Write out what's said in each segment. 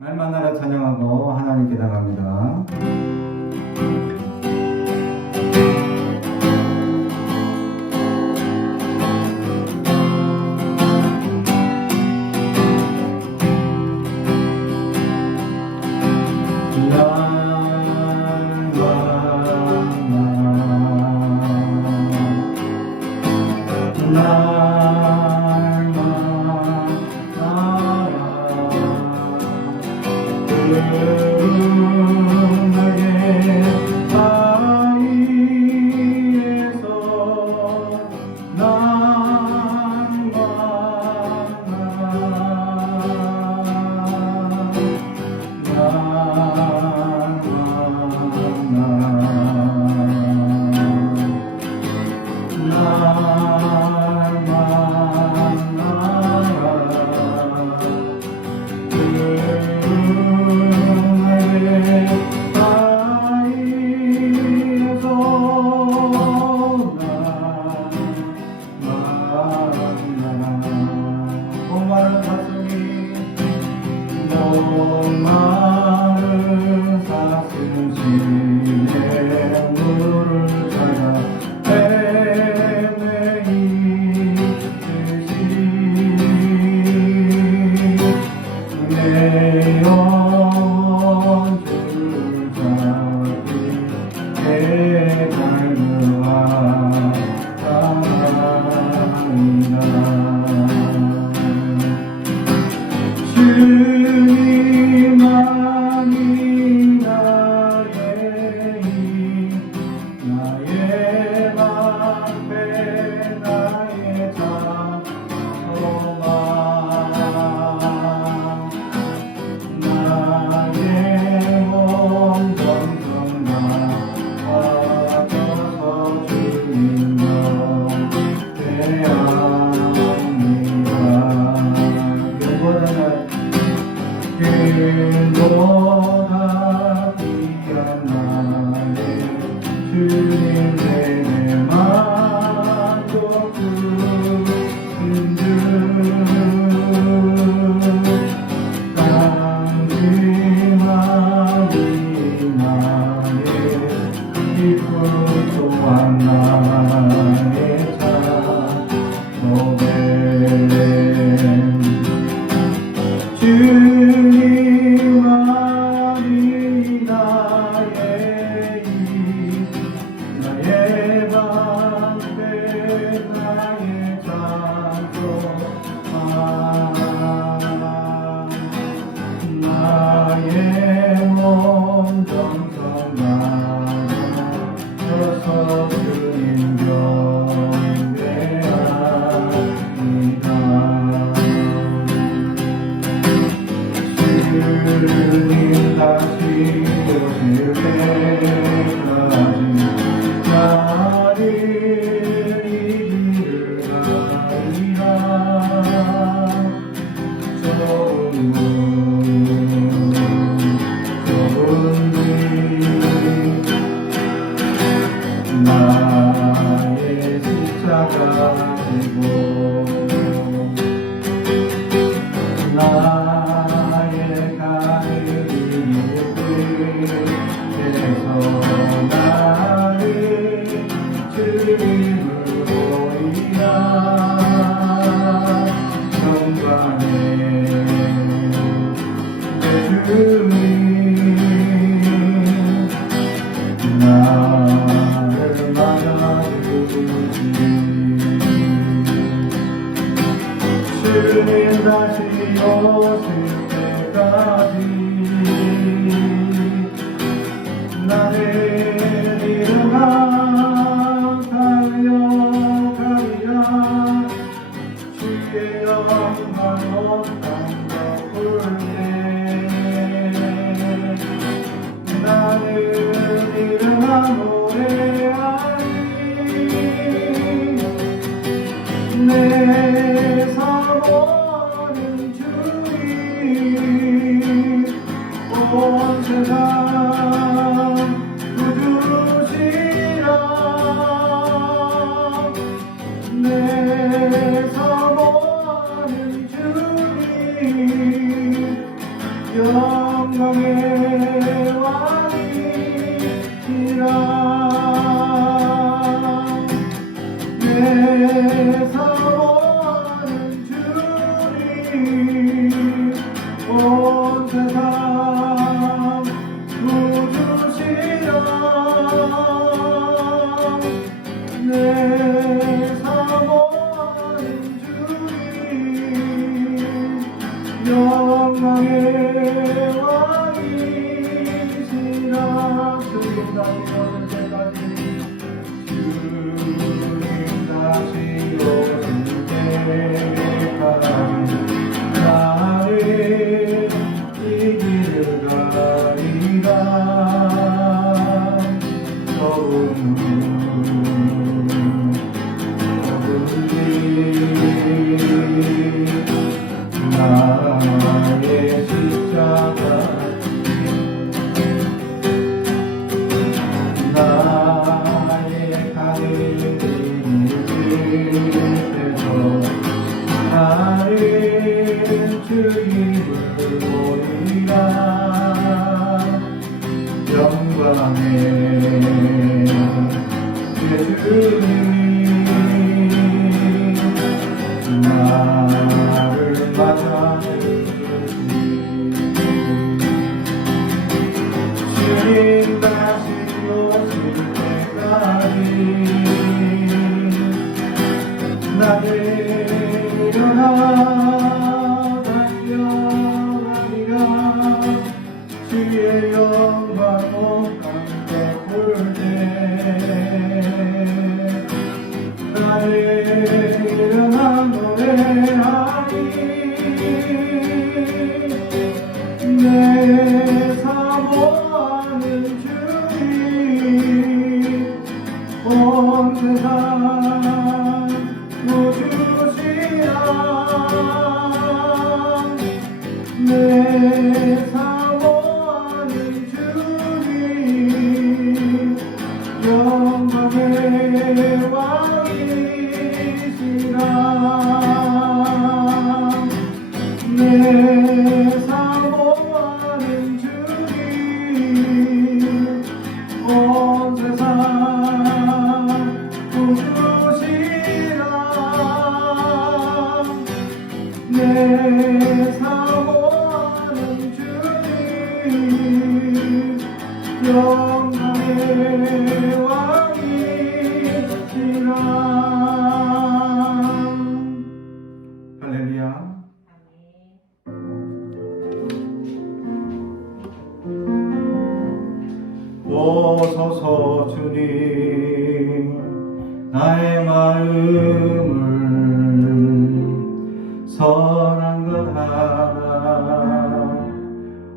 날만 나라 찬양하고 하나님께 나갑니다. 마른 사슴 시내 물을 찾아 헤매이듯이 내 영혼 주를 찾기 깨달으와 사랑이다. 주님만이 나의 힘, 나의 방패, 나의 장소망, 나의 몸 정성 나와줘서 주님을 대합니다. 길보다 귀한 나의 주님 내게 만족 주신 주 당신만이 나의 기쁨 또한 나의 참 노벨 주님만이 나의 힘, 나의 방패, 나의 장소망, 나의 몸 정성 나눠서 주님 경배합니다. 주님 다시 오실 때까지 나를 이기를 가리라. 좋은 일 나의 십자가 지고 나의 그래서 나를 주님을 보이라. 영광의 내 주님 나를 맞아주시. 주님 다시 오실 때까지 나의 이름아 달려가리라. 주의 영광 온 땅 덮을 때 나는 이름아 노래하리. 내 사모는 주님 온 세상 구주시라. 내 사모는 주님 영광의 왕이시라. 주님 다시 오실 때까지, 주님 다시 오실 때까지 나를 이 길을 가리라. 나의 십자가, 나의 가는 길에서 나를 주님을 보리라. 영광의 주님이 나를 맞아주시니 주님 다시 오실 때까지 나를 일어나 달려가리라. 주의 영광 온 땅에 볼 때 나를 일어나 노래하리. 내 사모하는 주님 온 세상 구주시라. 내 사모하는 주님 영광의 왕이시라. 내 사모하는 주님 온 세상 구주시라. 내 사모하는 주님 영광의 왕이시라. 할렐루야. 오소서 주님, 나의 마음을 선한 것 하나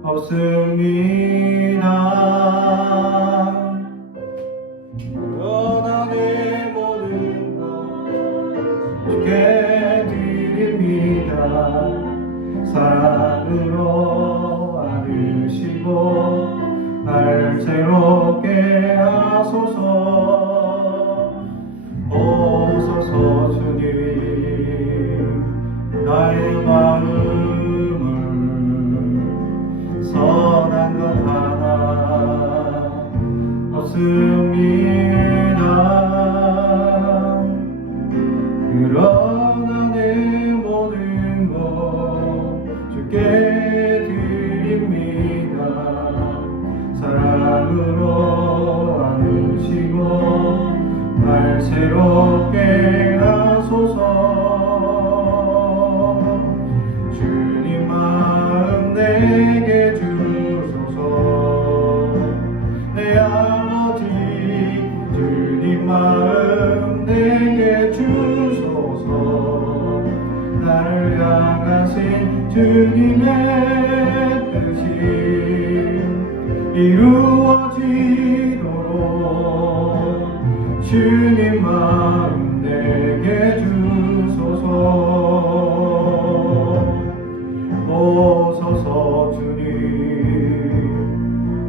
없습니다. 그러나 내 모든 것 주께 드립니다. 사랑으로 안으시고 날 새롭게 하소서. 오소서 주님, 나의 마음을 선한 것 하나 없습니다. 그러나 내 모든 것 주께 드립니다. 사랑으로 안으시고 날 새롭게 하소서. 주님 마음 내게 주소서. 내 아버지 주님 마음 내게 주소서. 나를 향하신 주님의 뜻이 이루어지도록 주님 마음 내게 주소서. 오소서 주님,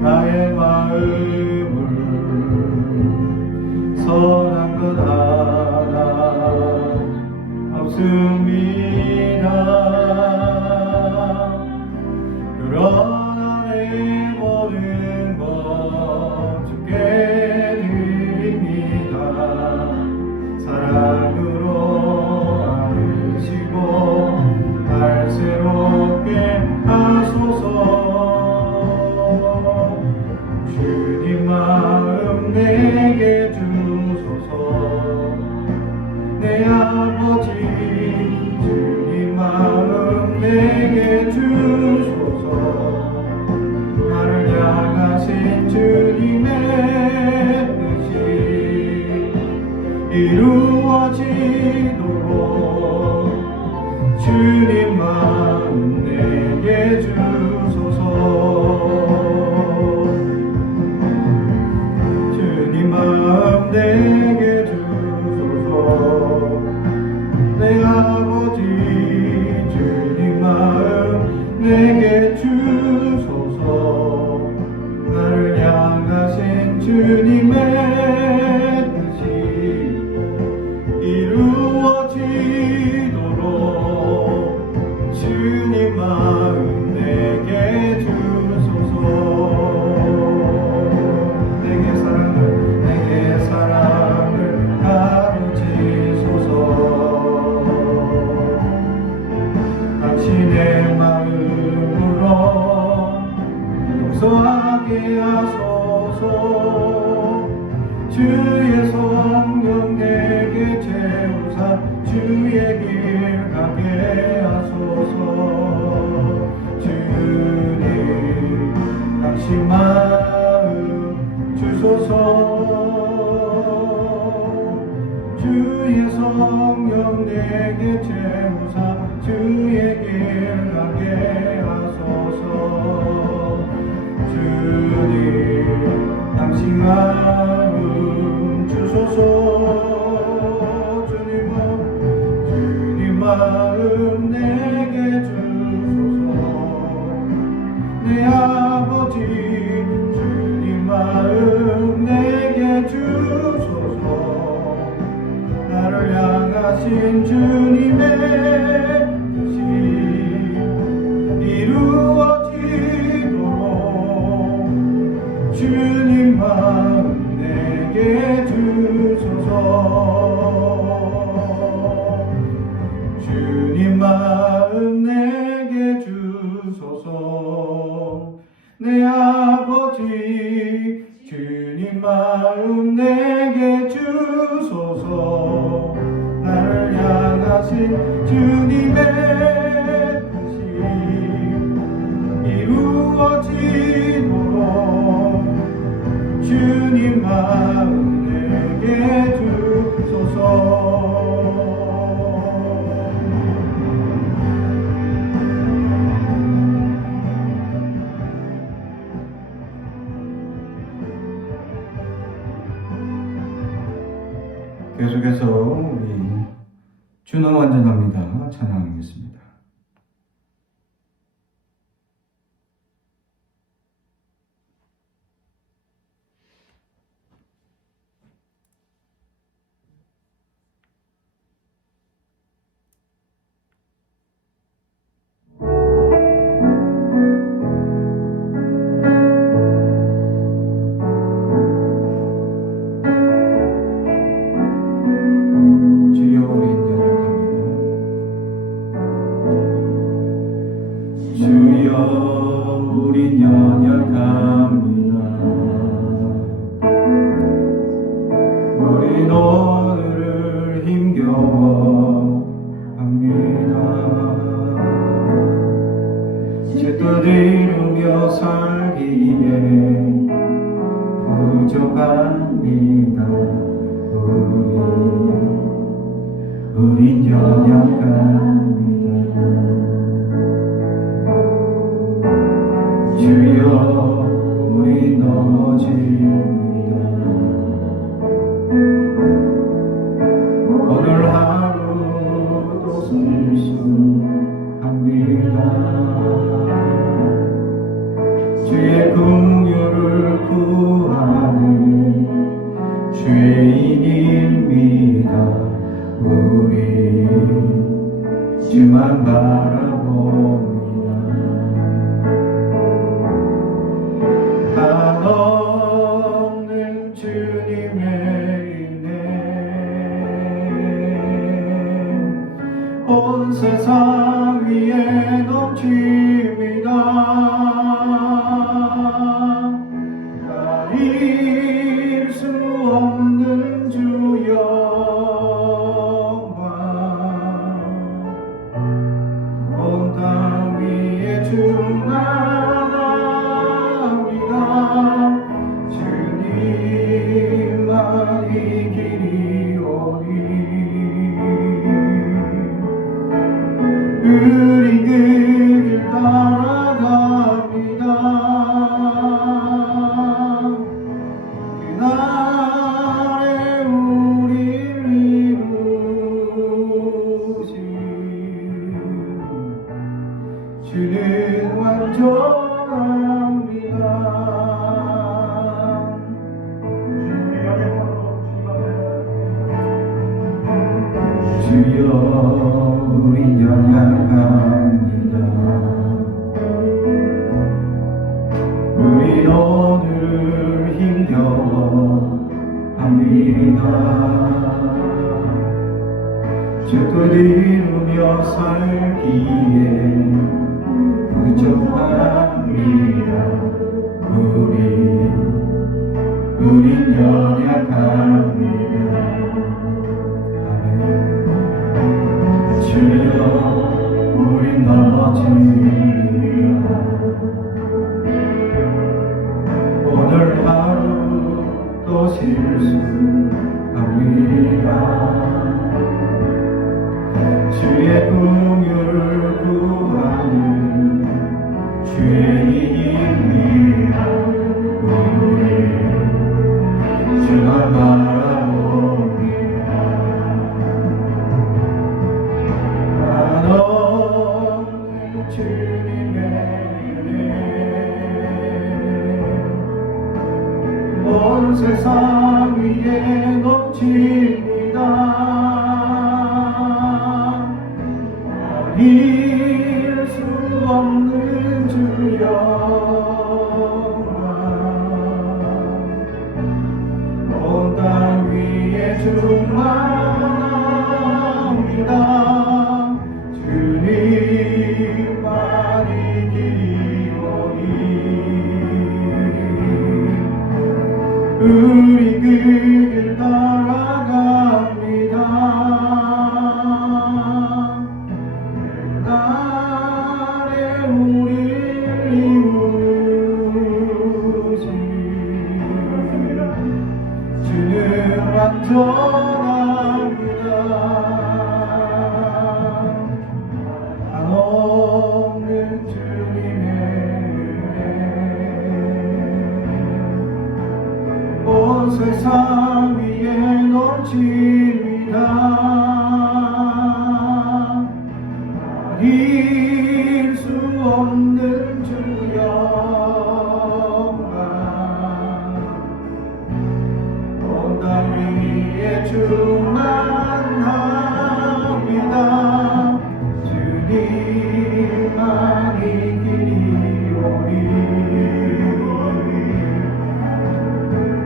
나의 마음을 선한 것 하나 없습니다. 그러나 내 모든 것 주께 드립니다. 사랑으로 안으시고 날 새롭게 하소서. 주님 마음 내게 주소서. 내 아버지 주님 마음 내게 주소서. 주님 마음 내게 주소서. 주님 마음 내게 주소서. 내 아버지 주님 마음 내게 주소서. 나를 향하신 주님의 뜻이 이루어지도록 주님 마음 내게 주소서. 내게 사랑을 가르치소서. 당신의 마음으로 용서하게 하소서. 주의 성령 내게 채우사 주의 길 가게 하소서. 주님 당신 마음 주소서. 주의 성령 내게 채우사 주의 길 가게 하소서. 주님 당신 마음 주소서. 주님 마음 내게 주소서. 내 아버지 주님 마음 내게 주소서. 나를 향하신 주님의 뜻이 이루어지도록 주님 마음 내게 주소서. 주님 마음 내게 주소서. 내 아버지 주님 마음 내게 주소서. 나를 향하신 주님의 뜻이 이루어지도록 주님 마음 내게 주소서. 계속해서 우리 주는 완전합니다 찬양하겠습니다. 우린 연약합니다. 우린 오늘을 힘겨워합니다. 제 뜻 이루며 살기에 부족합니다. 우린 연약합니다. 주여 우리 넘어집니다. 오늘 하루도 실수합니다. 주의 긍휼을 구하는 죄인입니다. 우리 주만 바라봅니다. 한없는 주님의 은혜 온 세상 위에 넘칩니다. 가릴 수 없는 주 영광 온 땅 위에 충만합니다. 주님만이 길이오니 우리 그 길 따라갑니다. 그날에 우리를 이루신 주는 완전합니다. 주여 우리 연약합니다. 우리 오늘 힘겨워합니다. 주 뜻 이루며 살기에 부족합니다. 우린 연약합니다. 주여 우린 넘어집니다. 오늘 하루 또 실수합니다. 주의 긍휼을 구하는 죄인이라 우리 주만 바라봅니다. 한없는 주님의 은혜 온 세상 위에 넘칩니다. 버릴 수 없는 주 영광 온 땅 위에 충만합니다. 주님만이 기원이 우리 그 길 따라갑니다. 그날에 우리를 이루신 주는 완전합니다. 한없는 주님의 은혜 온 세상 위에 넘칩니다. 버릴 수 없는 주 영광 온 땅 위에 충만합니다. 주님만이 길이오니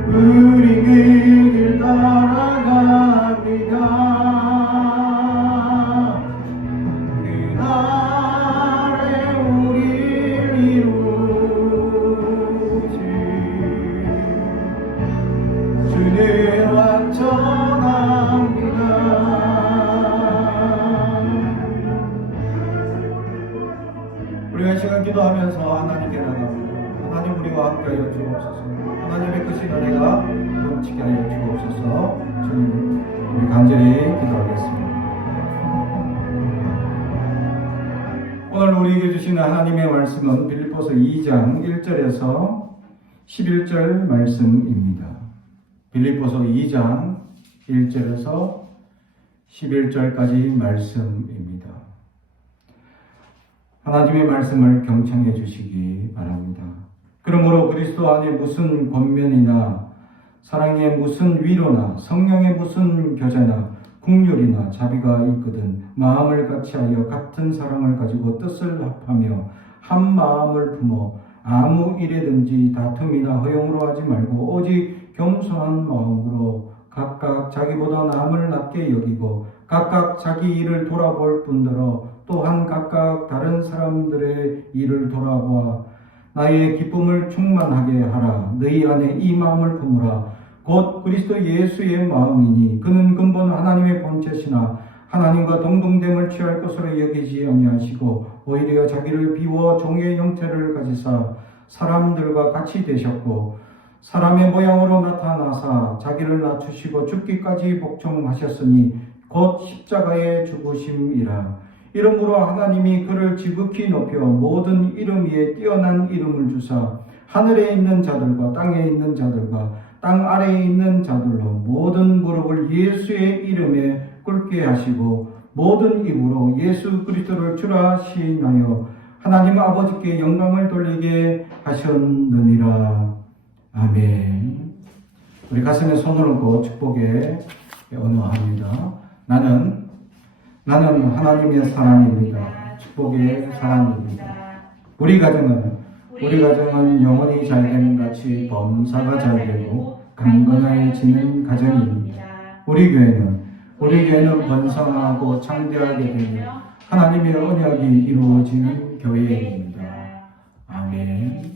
우리 그 길 따라갑니다. 그날에 우리를 이루신 주는 완전합니다. 우리가 이 시간 기도하면서 하나님께 나갑니다. 하나님 우리와 함께하여 주옵소서. 하나님의 크신 은혜가 넘치게 하여 주옵소서. 주님 우리 간절히 기도하겠습니다. 오늘 우리에게 주시는 하나님의 말씀은 빌립보서 2장 1절에서 11절 말씀입니다. 빌립보서 2장 1절에서 11절까지 말씀입니다. 하나님의 말씀을 경청해 주시기 바랍니다. 그러므로 그리스도 안에 무슨 권면이나 사랑의 무슨 위로나 성령의 무슨 교제나 긍휼이나 자비가 있거든 마음을 같이하여 같은 사랑을 가지고 뜻을 합하며 한 마음을 품어 아무 일에든지 다툼이나 허용으로 하지 말고 오직 겸손한 마음으로 각각 자기보다 남을 낮게 여기고 각각 자기 일을 돌아볼 뿐더러 또한 각각 다른 사람들의 일을 돌아보아 나의 기쁨을 충만하게 하라. 너희 안에 이 마음을 품으라. 곧 그리스도 예수의 마음이니 그는 근본 하나님의 본체시나 하나님과 동등됨을 취할 것으로 여기지 아니하시고 오히려 자기를 비워 종의 형태를 가지사 사람들과 같이 되셨고 사람의 모양으로 나타나사 자기를 낮추시고 죽기까지 복종하셨으니 곧 십자가의 죽으심이라. 이러므로 하나님이 그를 지극히 높여 모든 이름 위에 뛰어난 이름을 주사 하늘에 있는 자들과 땅에 있는 자들과 땅 아래에 있는 자들로 모든 무릎을 예수의 이름에 꿇게 하시고 모든 입으로 예수 그리스도를 주라 시인하여 하나님 아버지께 영광을 돌리게 하셨느니라. 아멘. 우리 가슴에 손을 얹고 축복에 언어합니다. 나는 하나님의 사랑입니다. 축복의 사랑입니다. 우리 가정은 영원히 잘되는 같이 범사가 잘되고 강건해지는 가정입니다. 우리 교회는 번성하고 창대하게 되며 하나님의 언약이 이루어지는 교회입니다. 아멘.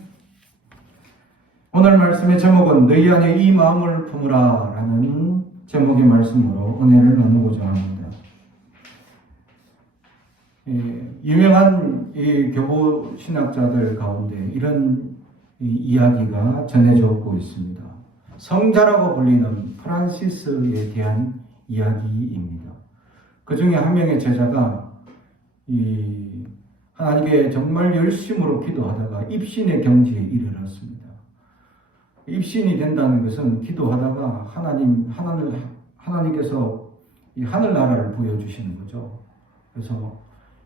오늘 말씀의 제목은 너희 안에 이 마음을 품으라 라는 제목의 말씀으로 은혜를 나누고자 합니다. 유명한 교부 신학자들 가운데 이런 이야기가 전해져 오고 있습니다. 성자라고 불리는 프란시스에 대한 이야기입니다. 그 중에 한 명의 제자가 하나님께 정말 열심으로 기도하다가 입신의 경지에 이르렀습니다. 입신이 된다는 것은 기도하다가 하나님께서 이 하늘나라를 보여주시는 거죠. 그래서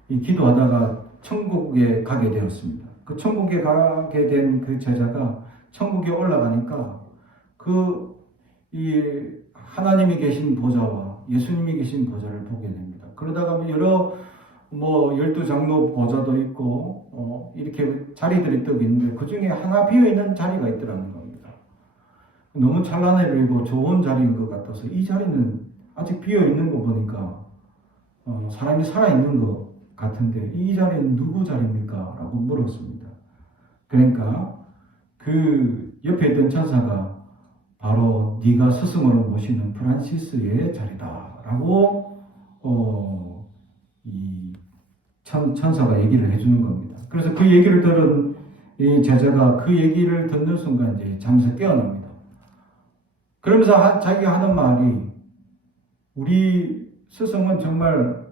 이 기도하다가 천국에 가게 되었습니다. 그 천국에 가게 된 그 제자가 천국에 올라가니까 이 하나님이 계신 보좌와 예수님이 계신 보좌를 보게 됩니다. 그러다가 여러 12장로 보좌도 있고 이렇게 자리들이 떡 있는데 그 중에 하나 비어 있는 자리가 있더라는 겁니다. 너무 찬란해 보이고 좋은 자리인 것 같아서 이 자리는 아직 비어 있는 거 보니까 사람이 살아 있는 것 같은데 이 자리는 누구 자리입니까? 라고 물었습니다. 그러니까 그 옆에 있던 천사가 바로 네가 스승으로 모시는 프란시스의 자리다 라고 이 천사가 얘기를 해주는 겁니다. 그래서 그 얘기를 들은 이 제자가 그 얘기를 듣는 순간 이제 잠에서 깨어납니다. 그러면서 자기가 하는 말이 우리 스승은 정말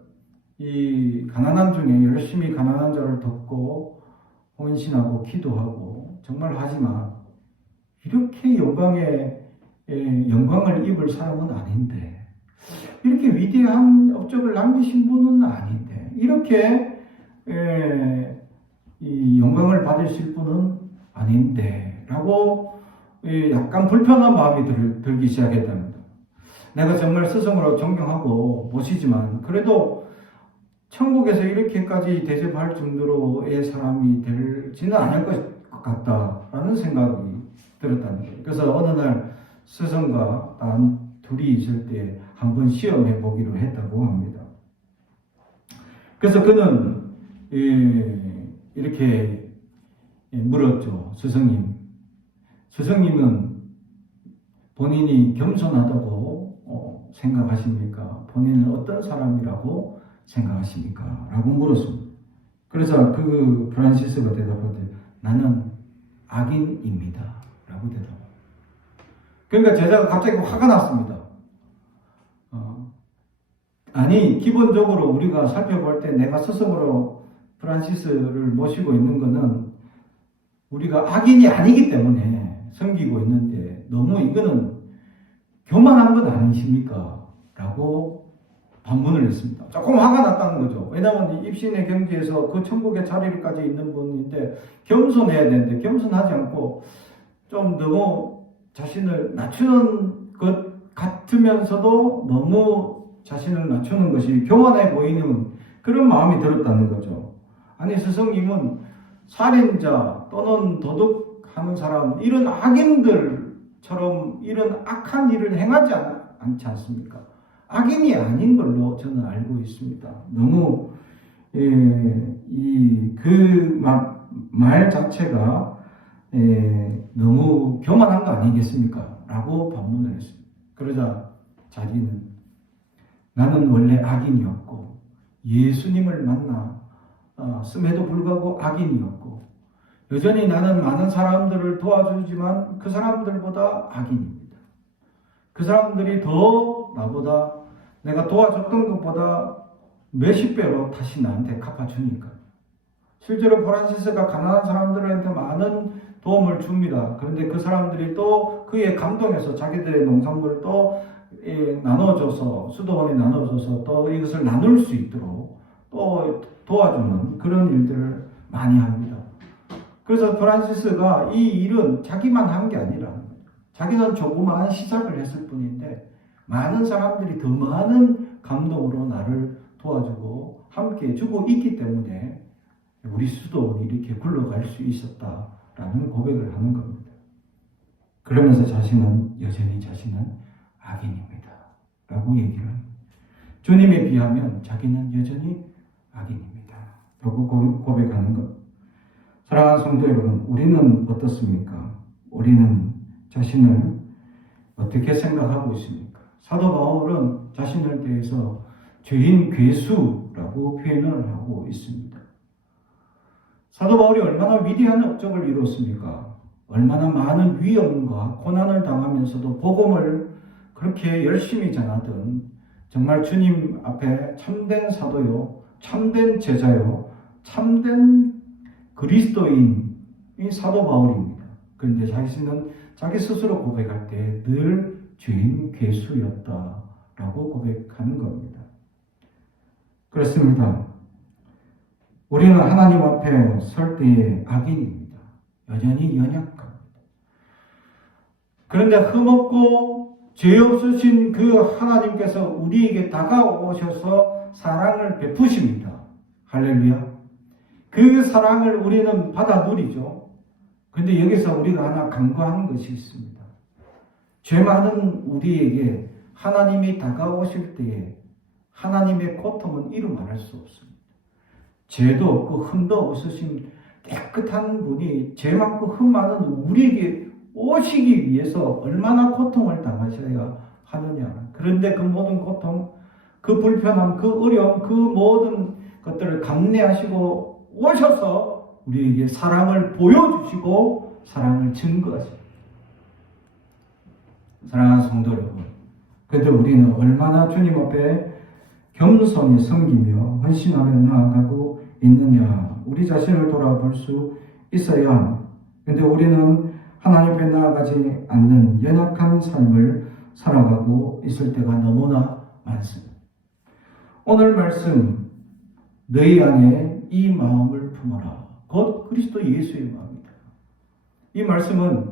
이 가난한 중에 열심히 가난한 자를 돕고 헌신하고 기도하고 정말 하지만 이렇게 영광을 입을 사람은 아닌데 이렇게 위대한 업적을 남기신 분은 아닌데 이렇게 이 영광을 받으실 분은 아닌데 라고 약간 불편한 마음이 들기 시작했답니다. 내가 정말 스승으로 존경하고 모시지만 그래도 천국에서 이렇게까지 대접할 정도로의 사람이 되지는 않을 것 같다라는 생각이 들었다는 거예요. 그래서 어느 날 스승과 난 둘이 있을 때 한번 시험해 보기로 했다고 합니다. 그래서 그는 이렇게 물었죠. 스승님은 본인이 겸손하다고 생각하십니까? 본인은 어떤 사람이라고 생각하십니까? 라고 물었습니다. 그래서 그 프란시스가 대답하되 나는 악인입니다. 라고 대답합니다. 그러니까 제자가 갑자기 화가 났습니다. 아니 기본적으로 우리가 살펴볼 때 내가 스승으로 프란시스를 모시고 있는 것은 우리가 악인이 아니기 때문에 섬기고 있는데 너무 이거는 교만한 건 아니십니까? 라고 반문을 했습니다. 조금 화가 났다는 거죠. 왜냐하면 입신의 경지에서 그 천국의 자리까지 있는 분인데 겸손해야 되는데 겸손하지 않고 좀 너무 자신을 낮추는 것 같으면서도 너무 자신을 낮추는 것이 교만해 보이는 그런 마음이 들었다는 거죠. 아니 스승님은 살인자 또는 도둑하는 사람 이런 악인들처럼 이런 악한 일을 행하지 않지 않습니까? 악인이 아닌 걸로 저는 알고 있습니다. 너무 말 자체가 너무 교만한 거 아니겠습니까? 라고 반문을 했습니다. 그러자 자기는 나는 원래 악인이었고 예수님을 만났음에도 불구하고 악인이었고 여전히 나는 많은 사람들을 도와주지만 그 사람들보다 악인입니다. 그 사람들이 더 나보다 내가 도와줬던 것보다 몇십 배로 다시 나한테 갚아주니까. 실제로 프란시스가 가난한 사람들한테 많은 도움을 줍니다. 그런데 그 사람들이 또 그에 감동해서 자기들의 농산물을 또 나눠줘서, 수도원에 나눠줘서 또 이것을 나눌 수 있도록 또 도와주는 그런 일들을 많이 합니다. 그래서 프란시스가 이 일은 자기만 한 게 아니라 자기는 조그마한 시작을 했을 뿐인데 많은 사람들이 더 많은 감동으로 나를 도와주고 함께 해주고 있기 때문에 우리 수도원이 이렇게 굴러갈 수 있었다라는 고백을 하는 겁니다. 그러면서 여전히 자신은 악인입니다 라고 얘기를 합니다. 주님에 비하면 자기는 여전히 악인입니다 라고 고백하는 것. 사랑하는 성도 여러분, 우리는 어떻습니까? 우리는 자신을 어떻게 생각하고 있습니까? 사도 바울은 자신을 대해서 죄인 괴수라고 표현을 하고 있습니다. 사도 바울이 얼마나 위대한 업적을 이뤘습니까? 얼마나 많은 위험과 고난을 당하면서도 복음을 그렇게 열심히 전하던 정말 주님 앞에 참된 사도요, 참된 제자요, 참된 그리스도인이 사도 바울입니다. 그런데 자신은 자기 스스로 고백할 때 늘 죄인 괴수였다라고 고백하는 겁니다. 그렇습니다. 우리는 하나님 앞에 설 때의 악인입니다. 여전히 연약합니다. 그런데 흠없고 죄 없으신 그 하나님께서 우리에게 다가오셔서 사랑을 베푸십니다. 할렐루야. 그 사랑을 우리는 받아 누리죠. 그런데 여기서 우리가 하나 간과하는 것이 있습니다. 죄 많은 우리에게 하나님이 다가오실 때에 하나님의 고통은 이루 말할 수 없습니다. 죄도 없고 흠도 없으신 깨끗한 분이 죄 많고 흠 많은 우리에게 오시기 위해서 얼마나 고통을 당하셔야 하느냐. 그런데 그 모든 고통, 그 불편함, 그 어려움, 그 모든 것들을 감내하시고 오셔서 우리에게 사랑을 보여주시고 사랑을 증거하십니다. 사랑하는 성도 여러분, 그런데 우리는 얼마나 주님 앞에 겸손히 섬기며 헌신하며 나아가고 있느냐. 우리 자신을 돌아볼 수 있어야 합니다. 그런데 우리는 하나님 앞에 나아가지 않는 연약한 삶을 살아가고 있을 때가 너무나 많습니다. 오늘 말씀, 너희 안에 이 마음을 품어라. 곧 그리스도 예수의 마음이다. 이 말씀은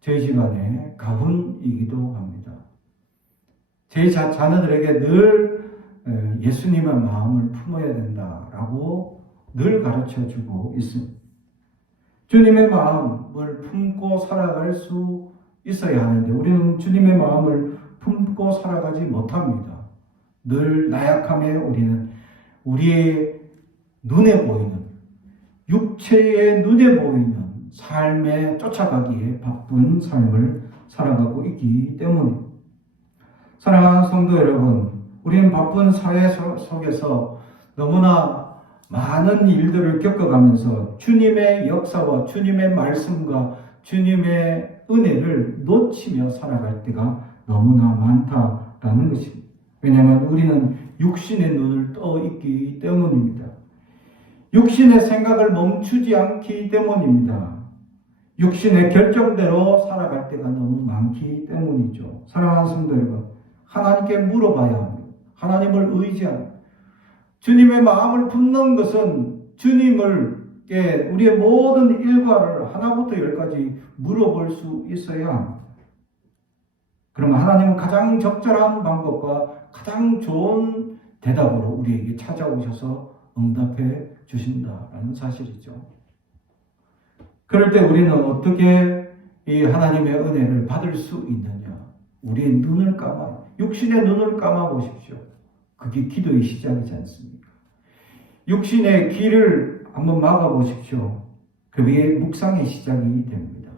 저희 집안의 가훈이기도 합니다. 저희 자녀들에게 늘 예수님의 마음을 품어야 된다라고 늘 가르쳐주고 있습니다. 주님의 마음을 품고 살아갈 수 있어야 하는데 우리는 주님의 마음을 품고 살아가지 못합니다. 늘 나약함에 우리는 우리의 눈에 보이는, 육체의 눈에 보이는 삶에 쫓아가기에 바쁜 삶을 살아가고 있기 때문입니다. 사랑하는 성도 여러분, 우리는 바쁜 사회 속에서 너무나 많은 일들을 겪어가면서 주님의 역사와 주님의 말씀과 주님의 은혜를 놓치며 살아갈 때가 너무나 많다라는 것입니다. 왜냐하면 우리는 육신의 눈을 떠 있기 때문입니다. 육신의 생각을 멈추지 않기 때문입니다. 육신의 결정대로 살아갈 때가 너무 많기 때문이죠. 사랑하는 성도 여러분, 하나님께 물어봐야 합니다. 하나님을 의지합니다. 주님의 마음을 품는 것은 주님께 우리의 모든 일과를 하나부터 열까지 물어볼 수 있어야 합니다. 그러면 하나님은 가장 적절한 방법과 가장 좋은 대답으로 우리에게 찾아오셔서 응답해 주신다라는 사실이죠. 그럴 때 우리는 어떻게 이 하나님의 은혜를 받을 수 있느냐? 우리의 눈을 육신의 눈을 감아 보십시오. 그게 기도의 시작이지 않습니까? 육신의 귀를 한번 막아 보십시오. 그게 묵상의 시작이 됩니다.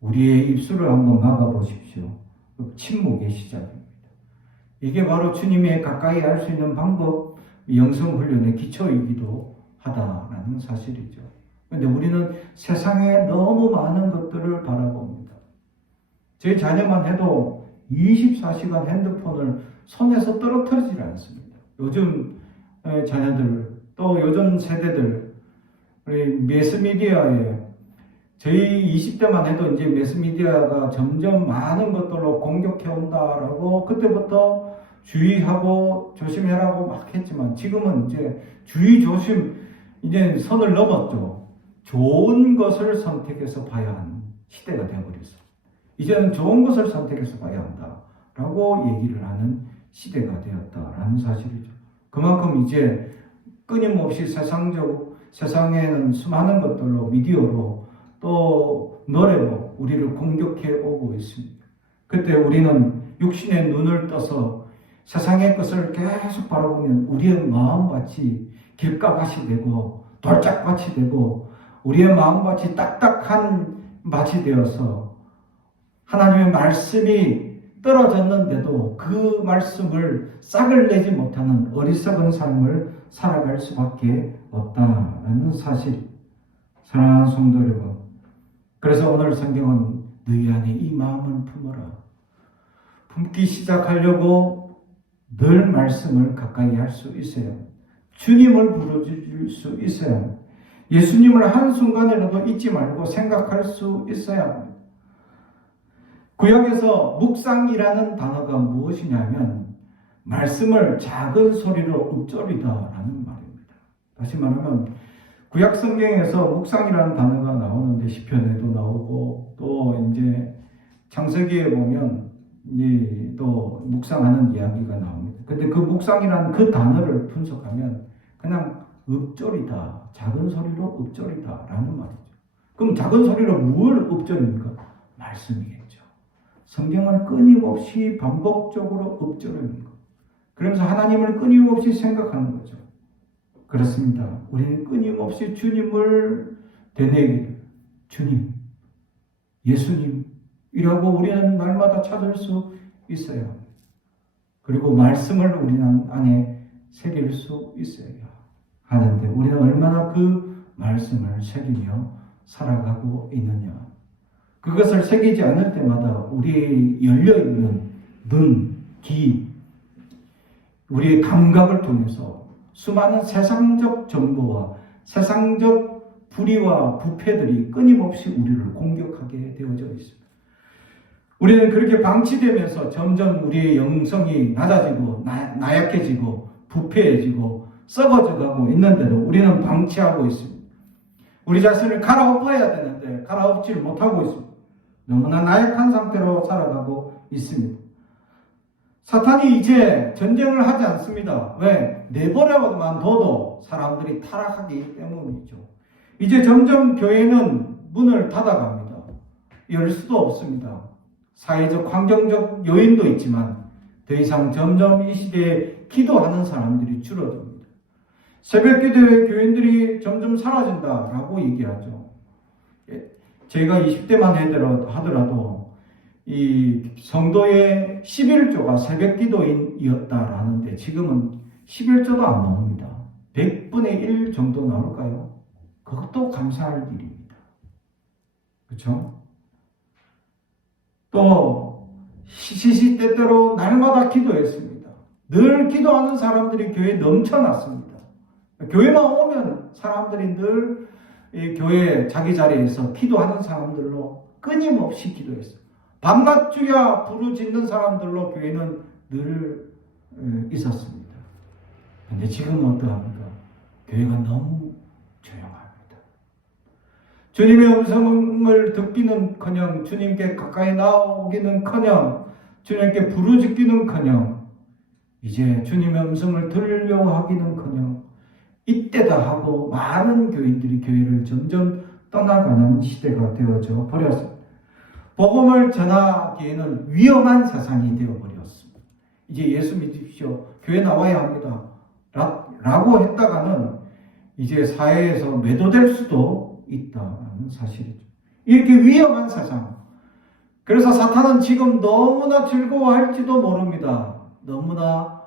우리의 입술을 한번 막아 보십시오. 침묵의 시작입니다. 이게 바로 주님의 가까이 할 수 있는 방법, 영성훈련의 기초이기도 하다라는 사실이죠. 그런데 우리는 세상에 너무 많은 것들을 바라봅니다. 제 자녀만 해도 24시간 핸드폰을 손에서 떨어뜨리질 않습니다. 요즘 자녀들, 또 요즘 세대들, 우리 매스미디어에 저희 20대만 해도 이제 매스미디어가 점점 많은 것들로 공격해 온다라고 그때부터 주의하고 조심해라고 막 했지만 지금은 이제 주의 조심 이제 선을 넘었죠. 좋은 것을 선택해서 봐야 하는 시대가 되어버렸어요. 이제는 좋은 것을 선택해서 봐야 한다라고 얘기를 하는 시대가 되었다라는 사실이죠. 그만큼 이제 끊임없이 세상에는 수많은 것들로 미디어로 또 노래로 우리를 공격해 오고 있습니다. 그때 우리는 육신의 눈을 떠서 세상의 것을 계속 바라보면 우리의 마음밭이 길가밭이 되고 돌짝밭이 되고 우리의 마음밭이 딱딱한 밭이 되어서 하나님의 말씀이 떨어졌는데도 그 말씀을 싹을 내지 못하는 어리석은 삶을 살아갈 수밖에 없다는 사실. 사랑하는 성도 여러분, 그래서 오늘 성경은 너희 안에 이 마음을 품어라. 품기 시작하려고 늘 말씀을 가까이 할 수 있어요. 주님을 부르줄 수 있어요. 예수님을 한순간이라도 잊지 말고 생각할 수 있어야 합니다. 구약에서 묵상이라는 단어가 무엇이냐면 말씀을 작은 소리로 읊조리다라는 말입니다. 다시 말하면 구약 성경에서 묵상이라는 단어가 나오는데 시편에도 나오고 또 이제 창세기에 보면 또 묵상하는 이야기가 나옵니다. 근데 그 묵상이라는 그 단어를 분석하면 그냥 읊조리다, 작은 소리로 읊조리다라는 말이죠. 그럼 작은 소리로 뭘 읊조립니까? 말씀이겠죠. 성경을 끊임없이 반복적으로 읊조립니다. 그러면서 하나님을 끊임없이 생각하는 거죠. 그렇습니다. 우리는 끊임없이 주님을 되뇌기를 주님, 예수님이라고 우리는 날마다 찾을 수 있어요. 그리고 말씀을 우리 안에 새길 수 있어야 하는데 우리는 얼마나 그 말씀을 새기며 살아가고 있느냐. 그것을 새기지 않을 때마다 우리의 열려있는 눈, 귀, 우리의 감각을 통해서 수많은 세상적 정보와 세상적 불의와 부패들이 끊임없이 우리를 공격하게 되어져 있습니다. 우리는 그렇게 방치되면서 점점 우리의 영성이 낮아지고 나약해지고 부패해지고 썩어져가고 있는데도 우리는 방치하고 있습니다. 우리 자신을 갈아엎어야 되는데 갈아엎지를 못하고 있습니다. 너무나 나약한 상태로 살아가고 있습니다. 사탄이 이제 전쟁을 하지 않습니다. 왜? 내버려만 둬도 사람들이 타락하기 때문이죠. 이제 점점 교회는 문을 닫아갑니다. 열 수도 없습니다. 사회적, 환경적 요인도 있지만 더 이상 점점 이 시대에 기도하는 사람들이 줄어듭니다. 새벽 기도의 교인들이 점점 사라진다라고 얘기하죠. 제가 20대만 하더라도 이 성도의 11조가 새벽 기도인이었다라는데 지금은 11조도 안 나옵니다. 100분의 1 정도 나올까요? 그것도 감사할 일입니다. 그렇죠? 또 시시때때로 날마다 기도했습니다. 늘 기도하는 사람들이 교회에 넘쳐났습니다. 교회만 오면 사람들이 늘 교회 자기 자리에서 기도하는 사람들로 끊임없이 기도했어요. 밤낮 주야 부르짖는 사람들로 교회는 늘 있었습니다. 그런데 지금은 어떠합니까? 교회가 너무 조용합니다. 주님의 음성을 듣기는커녕 주님께 가까이 나오기는커녕 주님께 부르짖기는커녕 이제 주님의 음성을 들으려고 하기는커녕 이때다 하고 많은 교인들이 교회를 점점 떠나가는 시대가 되어져 버렸습니다. 복음을 전하기에는 위험한 세상이 되어버렸습니다. 이제 예수 믿으십시오. 교회 나와야 합니다. 라고 했다가는 이제 사회에서 매도될 수도 있다는 사실이죠. 이렇게 위험한 세상. 그래서 사탄은 지금 너무나 즐거워할지도 모릅니다. 너무나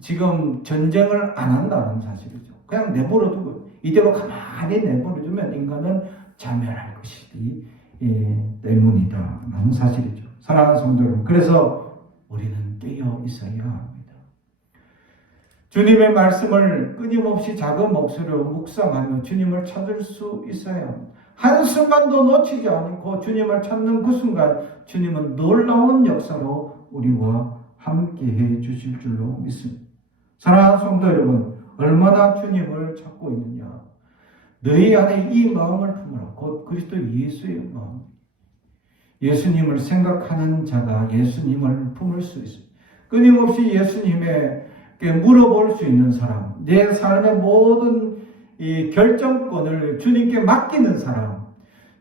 지금 전쟁을 안 한다는 사실이죠. 그냥 내버려두고 이대로 가만히 내버려두면 인간은 자멸할 것이기 때문이다 라는 사실이죠. 사랑하는 성도 여러분, 그래서 우리는 깨어 있어야 합니다. 주님의 말씀을 끊임없이 작은 목소리로 묵상하며 주님을 찾을 수 있어야 합니다. 한순간도 놓치지 않고 주님을 찾는 그 순간 주님은 놀라운 역사로 우리와 함께해 주실 줄로 믿습니다. 사랑하는 성도 여러분, 얼마나 주님을 찾고 있느냐. 너희 안에 이 마음을 품으라. 곧 그리스도 예수의 마음. 예수님을 생각하는 자가 예수님을 품을 수 있습니다. 끊임없이 예수님에게 물어볼 수 있는 사람, 내 삶의 모든 이 결정권을 주님께 맡기는 사람,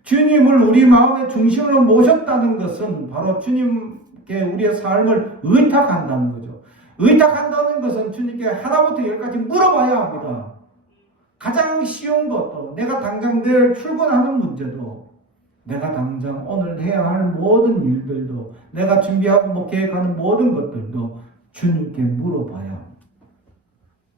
주님을 우리 마음의 중심으로 모셨다는 것은 바로 주님께 우리의 삶을 의탁한다는 거죠. 의탁한다는 것은 주님께 하나부터 열까지 물어봐야 합니다. 가장 쉬운 것도, 내가 당장 내일 출근하는 문제도, 내가 당장 오늘 해야 할 모든 일들도, 내가 준비하고 계획하는 모든 것들도 주님께 물어봐야 합니다.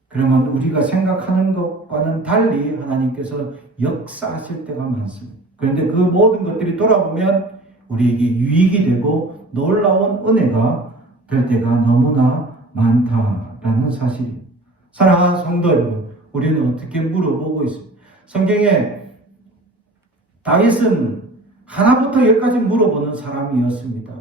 그러면 우리가 생각하는 것과는 달리 하나님께서 역사하실 때가 많습니다. 그런데 그 모든 것들이 돌아보면 우리에게 유익이 되고 놀라운 은혜가 될 때가 너무나 많다라는 사실입니다. 사랑하는 성도 여러분, 우리는 어떻게 물어보고 있습니다. 성경에 다윗은 하나부터 열까지 물어보는 사람이었습니다.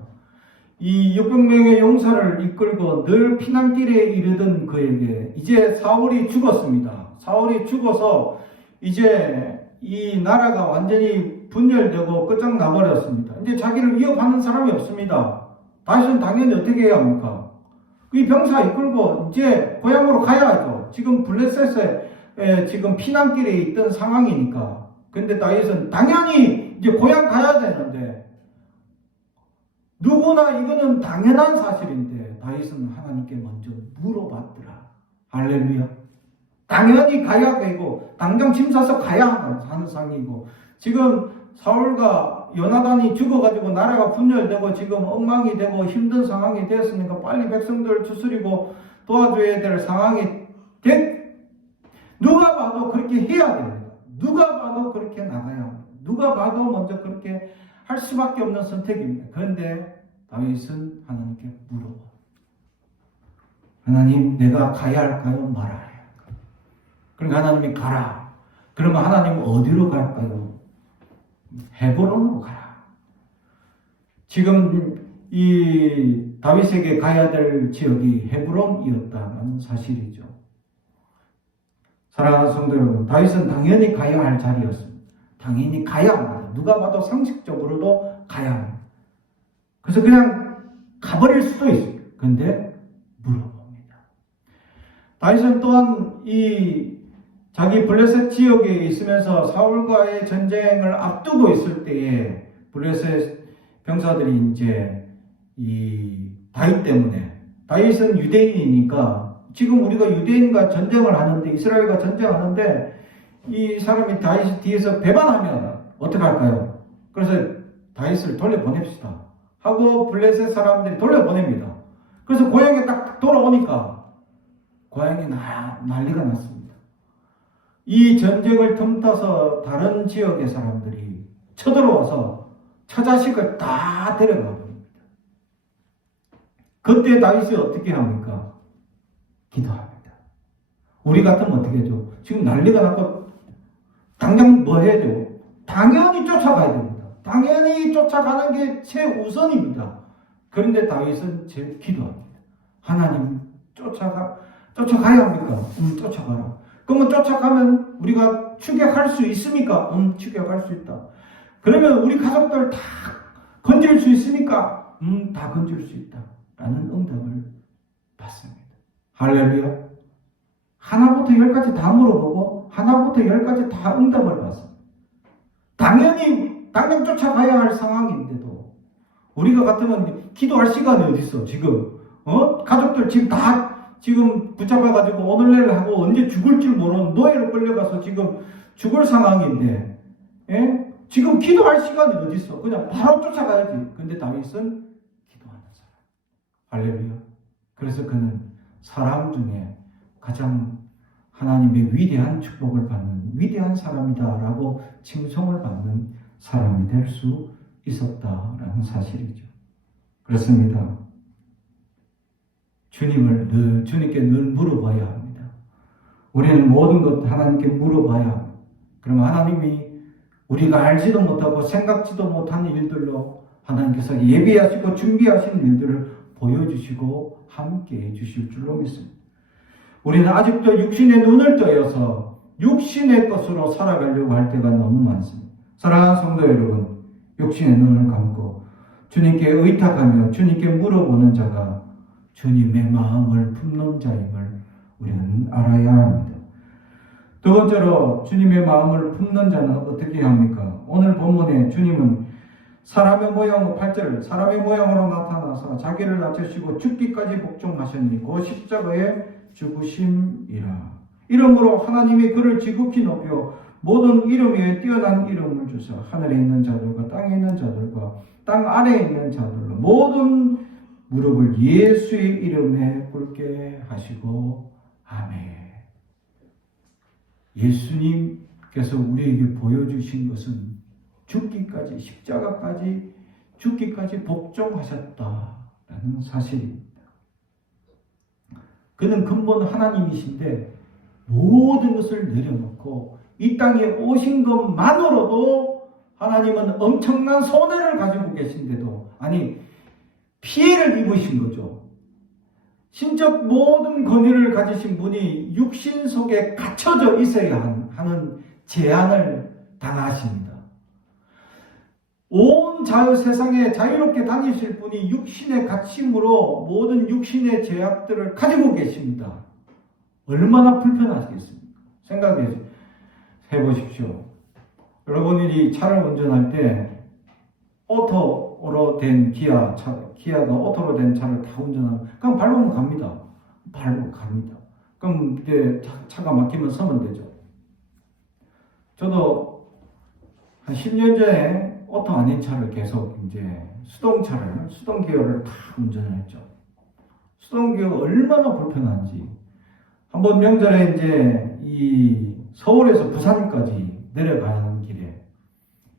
이 600명의 용사를 이끌고 늘 피난길에 이르던 그에게 이제 사울이 죽었습니다. 사울이 죽어서 이제 이 나라가 완전히 분열되고 끝장나버렸습니다. 이제 자기를 위협하는 사람이 없습니다. 다윗은 당연히 어떻게 해야 합니까? 이 병사 이끌고 이제 고향으로 가야죠. 지금 블레셋에 지금 피난길에 있던 상황이니까. 근데 다윗은 당연히 이제 고향 가야 되는데, 누구나 이거는 당연한 사실인데 다윗은 하나님께 먼저 물어봤더라. 할렐루야. 당연히 가야 되고 당장 짐 싸서 가야 하는 상황이고, 지금 사울과 요나단이 죽어가지고 나라가 분열되고 지금 엉망이 되고 힘든 상황이 되었으니까 빨리 백성들을 추스리고 도와줘야 될 상황이 누가 봐도 그렇게 해야 됩니다. 누가 봐도 그렇게 나가야 합니다. 누가 봐도 먼저 그렇게 할 수밖에 없는 선택입니다. 그런데 다윗은 하나님께 물어봐. 하나님, 내가 가야 할까요? 말아야 할까요? 그러니까 하나님이 가라. 그러면 하나님은 어디로 갈까요? 헤브론으로 가라. 지금 이 다윗에게 가야 될 지역이 헤브론이었다는 사실이죠. 사랑하는 성도 여러분, 다윗은 당연히 가야 할 자리였습니다. 당연히 가야 합니다. 누가 봐도 상식적으로도 가야 합니다. 그래서 그냥 가버릴 수도 있어요. 그런데 물어봅니다. 다윗은 또한 이 자기 블레셋 지역에 있으면서 사울과의 전쟁을 앞두고 있을 때에 블레셋 병사들이 이제 이 다윗 때문에, 다윗은 유대인이니까 지금 우리가 유대인과 전쟁을 하는데, 이스라엘과 전쟁하는데 이 사람이 다윗 뒤에서 배반하면 어떻게 할까요? 그래서 다윗을 돌려보냅시다 하고 블레셋 사람들이 돌려보냅니다. 그래서 고향에 딱 돌아오니까 고향이 난리가 났습니다. 이 전쟁을 틈타서 다른 지역의 사람들이 쳐들어와서 처자식을 다 데려가 버립니다. 그때 다윗이 어떻게 합니까? 기도합니다. 우리 같으면 어떻게 하죠? 지금 난리가 났고 당장 뭐 해야 돼요? 당연히 쫓아가야 됩니다. 당연히 쫓아가는 게 최우선입니다. 그런데 다윗은 기도합니다. 하나님, 쫓아가야 합니까? 쫓아가라. 그러면 쫓아가면 우리가 추격할 수 있습니까? 추격할 수 있다. 그러면 우리 가족들 다 건질 수 있습니까? 다 건질 수 있다. 라는 응답을 받습니다. 할렐루야. 하나부터 열까지 다 물어보고 하나부터 열까지 다 응답을 받습니다. 당장 쫓아가야 할 상황인데도 우리가 같으면 기도할 시간이 어디 있어? 지금 가족들 지금 붙잡아가지고 오늘 내일 하고 언제 죽을 줄 모르는 노예로 끌려가서 지금 죽을 상황인데, 지금 기도할 시간이 어디 있어? 그냥 바로 쫓아가야지. 근데 다윗은 기도하는 사람. 할렐루야. 그래서 그는 사람 중에 가장 하나님의 위대한 축복을 받는 위대한 사람이다라고 칭송을 받는 사람이 될 수 있었다라는 사실이죠. 그렇습니다. 주님께 늘 물어봐야 합니다. 우리는 모든 것 하나님께 물어봐야 합니다. 그럼 하나님이 우리가 알지도 못하고 생각지도 못한 일들로 하나님께서 예비하시고 준비하신 일들을 보여주시고 함께 해주실 줄로 믿습니다. 우리는 아직도 육신의 눈을 떠여서 육신의 것으로 살아가려고 할 때가 너무 많습니다. 사랑하는 성도 여러분, 육신의 눈을 감고 주님께 의탁하며 주님께 물어보는 자가 주님의 마음을 품는 자임을 우리는 알아야 합니다. 두 번째로 주님의 마음을 품는 자는 어떻게 합니까? 오늘 본문에 주님은 사람의 모양으로 8절 사람의 모양으로 나타나서 자기를 낮추시고 죽기까지 복종하셨니 그 십자가에 죽으심이라. 이러므로 하나님이 그를 지극히 높여 모든 이름 위에 뛰어난 이름을 주사 하늘에 있는 자들과 땅에 있는 자들과 땅 아래에 있는 자들로 모든 무릎을 예수의 이름에 꿇게 하시고 아멘. 예수님께서 우리에게 보여주신 것은 죽기까지 십자가까지 죽기까지 복종하셨다라는 사실입니다. 그는 근본 하나님이신데 모든 것을 내려놓고 이 땅에 오신 것만으로도 하나님은 엄청난 손해를 가지고 계신데도 아니 피해를 입으신 거죠. 신적 모든 권위를 가지신 분이 육신 속에 갇혀져 있어야 하는 제한을 당하십니다. 온 세상에 자유롭게 다니실 분이 육신의 갇힘으로 모든 육신의 제약들을 가지고 계십니다. 얼마나 불편하시겠습니까? 생각해 보십시오. 여러분이 차를 운전할 때 오토로 된 기아가 오토로 된 차를 다 운전하면 그냥 밟으면 갑니다. 밟으면 갑니다. 그럼 이제 차가 막히면 서면 되죠. 저도 한 10년 전에 오토 아닌 차를 계속 이제 수동 기어를 다 운전을 했죠. 수동 기어가 얼마나 불편한지. 한번 명절에 이제 이 서울에서 부산까지 내려가는 길에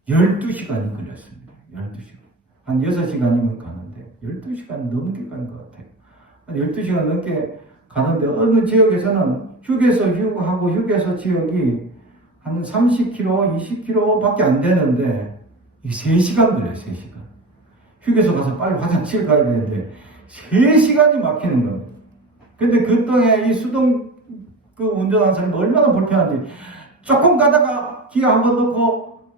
12시간이 걸렸습니다. 12시간. 한 6시간이면 가는데 12시간 넘게 간 것 같아요. 한 12시간 넘게 가는데 어느 지역에서는 휴게소 지역이 한 30km, 20km 밖에 안 되는데 3시간 걸려요. 3시간. 휴게소 가서 빨리 화장실 가야 되는데 3시간이 막히는 겁니다. 근데 그 동에 이 수동 운전하는 사람이 얼마나 불편한지 조금 가다가 기아 한번 넣고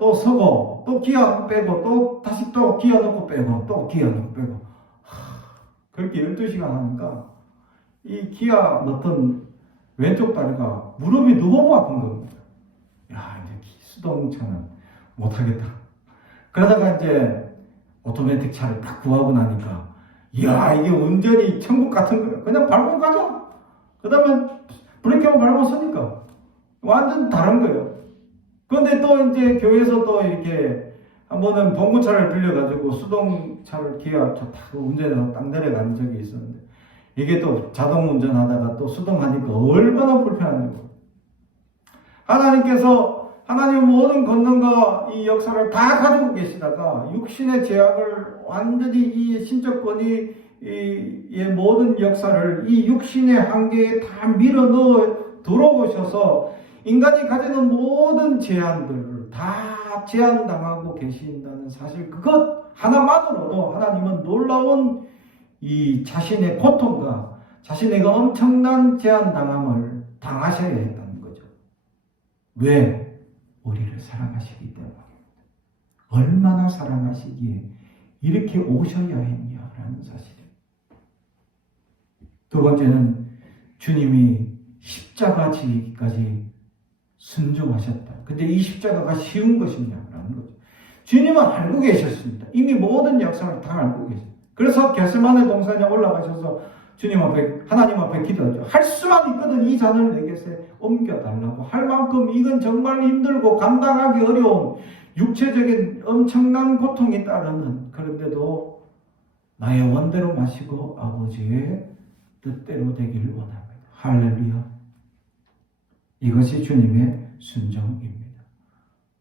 또 서고 또 기아 빼고 또 다시 또 기아 넣고 빼고 또 기아 넣고 빼고 그렇게 12시간 하니까 이 기아 넣던 왼쪽 다리가 무릎이 너무 아픈 겁니다. 야, 이제 수동차는 못하겠다. 그러다가 이제 오토매틱 차를 딱 구하고 나니까 이야, 이게 운전이 천국 같은 거예요. 그냥 밟고 가자. 그 다음에 브레이크만 밟고 서니까 완전 다른 거예요. 그런데 또 이제 교회에서 또 이렇게 한 번은 봉고차를 빌려가지고 수동차를 기아차 타고 운전해서 딱 내려간 적이 있었는데 이게 또 자동 운전하다가 또 수동하니까 얼마나 불편한지. 하나님 모든 권능과 이 역사를 다 가지고 계시다가 육신의 제약을 완전히 이 신적권이 이 모든 역사를 이 육신의 한계에 다 밀어넣어 들어오셔서 인간이 가지는 모든 제한들을 다 제한당하고 계신다는 사실 그것 하나만으로도 하나님은 놀라운 이 자신의 고통과 자신의 엄청난 제한당함을 당하셔야 했다는 거죠. 왜? 우리를 사랑하시기 때문입니다. 얼마나 사랑하시기에 이렇게 오셔야 했냐라는 사실입니다. 두 번째는 주님이 십자가 지기까지 순종하셨다. 근데 이 십자가가 쉬운 것이냐라는 거죠. 주님은 알고 계셨습니다. 이미 모든 역사를 다 알고 계셨습니다. 그래서 겟세마네 동산에 올라가셔서 하나님 앞에 기도하죠. 할 수만 있거든 이 잔을 내게서 옮겨달라고. 할 만큼 이건 정말 힘들고 감당하기 어려운 육체적인 엄청난 고통이 따르는, 그런데도 나의 원대로 마시고 아버지의 뜻대로 되기를 원합니다. 할렐루야. 이것이 주님의 순종입니다.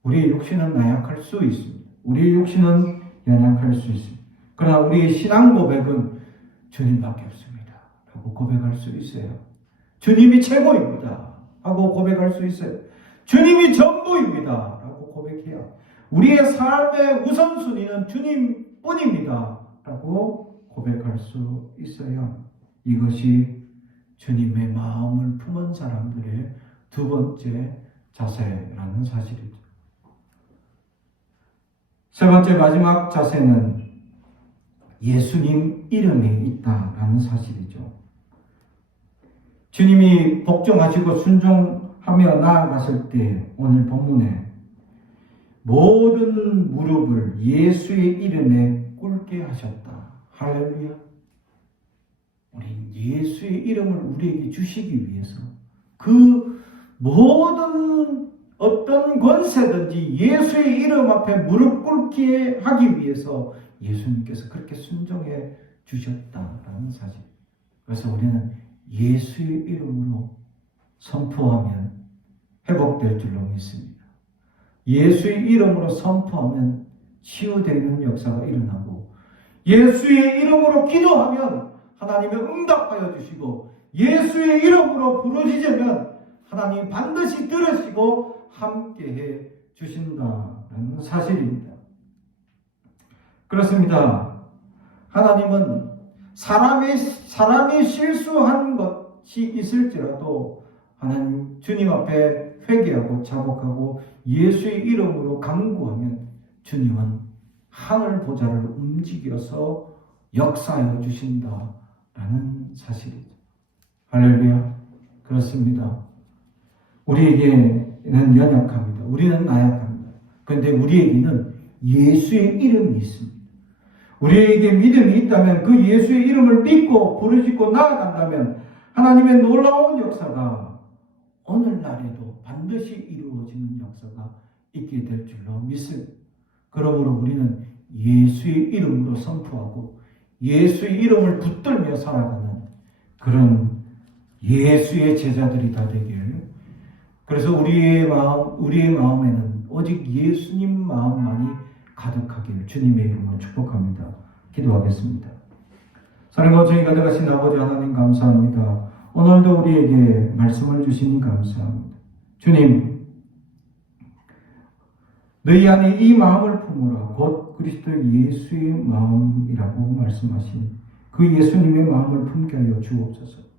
우리의 육신은 나약할 수 있습니다. 우리의 육신은 연약할 수 있습니다. 그러나 우리의 신앙 고백은 주님밖에 없습니다 라고 고백할 수 있어요. 주님이 최고입니다 하고 고백할 수 있어요. 주님이 전부입니다 라고 고백해야 우리의 삶의 우선순위는 주님뿐입니다 라고 고백할 수 있어요. 이것이 주님의 마음을 품은 사람들의 두 번째 자세라는 사실이죠. 세 번째 마지막 자세는 예수님 이름에 있다라는 사실이죠. 주님이 복종하시고 순종하며 나아갔을 때 오늘 본문에 모든 무릎을 예수의 이름에 꿇게 하셨다. 할렐루야. 우리 예수의 이름을 우리에게 주시기 위해서 그 모든 어떤 권세든지 예수의 이름 앞에 무릎 꿇게 하기 위해서 예수님께서 그렇게 순종해 주셨다라는 사실. 그래서 우리는 예수의 이름으로 선포하면 회복될 줄로 믿습니다. 예수의 이름으로 선포하면 치유되는 역사가 일어나고, 예수의 이름으로 기도하면 하나님이 응답하여 주시고, 예수의 이름으로 부르짖으면 하나님 반드시 들으시고 함께해 주신다는 사실입니다. 그렇습니다. 하나님은 사람이 실수한 것이 있을지라도 하나님 주님 앞에 회개하고 자복하고 예수의 이름으로 간구하면 주님은 하늘 보좌를 움직여서 역사하여 주신다라는 사실이죠. 할렐루야. 그렇습니다. 우리에게는 연약합니다. 우리는 나약합니다. 그런데 우리에게는 예수의 이름이 있습니다. 우리에게 믿음이 있다면 그 예수의 이름을 믿고 부르짖고 나아간다면 하나님의 놀라운 역사가 오늘날에도 반드시 이루어지는 역사가 있게 될 줄로 믿습니다. 그러므로 우리는 예수의 이름으로 선포하고 예수의 이름을 붙들며 살아가는 그런 예수의 제자들이 다 되길. 그래서 우리의 마음에는 오직 예수님 마음만이 가득하길 주님의 이름으로 축복합니다. 기도하겠습니다. 사랑과 정이 가득하신 아버지 하나님 감사합니다. 오늘도 우리에게 말씀을 주시니 감사합니다. 주님, 너희 안에 이 마음을 품으라. 곧 그리스도 예수의 마음이라고 말씀하신 그 예수님의 마음을 품게 하여 주옵소서.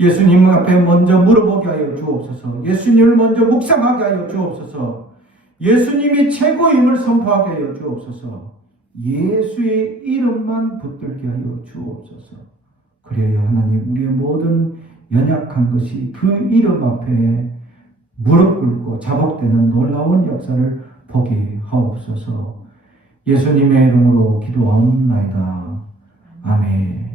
예수님 앞에 먼저 물어보게 하여 주옵소서. 예수님을 먼저 묵상하게 하여 주옵소서. 예수님이 최고임을 선포하게 하여 주옵소서. 예수의 이름만 붙들게 하여 주옵소서. 그래야 하나님 우리의 모든 연약한 것이 그 이름 앞에 무릎 꿇고 자복되는 놀라운 역사를 보게 하옵소서. 예수님의 이름으로 기도하옵나이다. 아멘.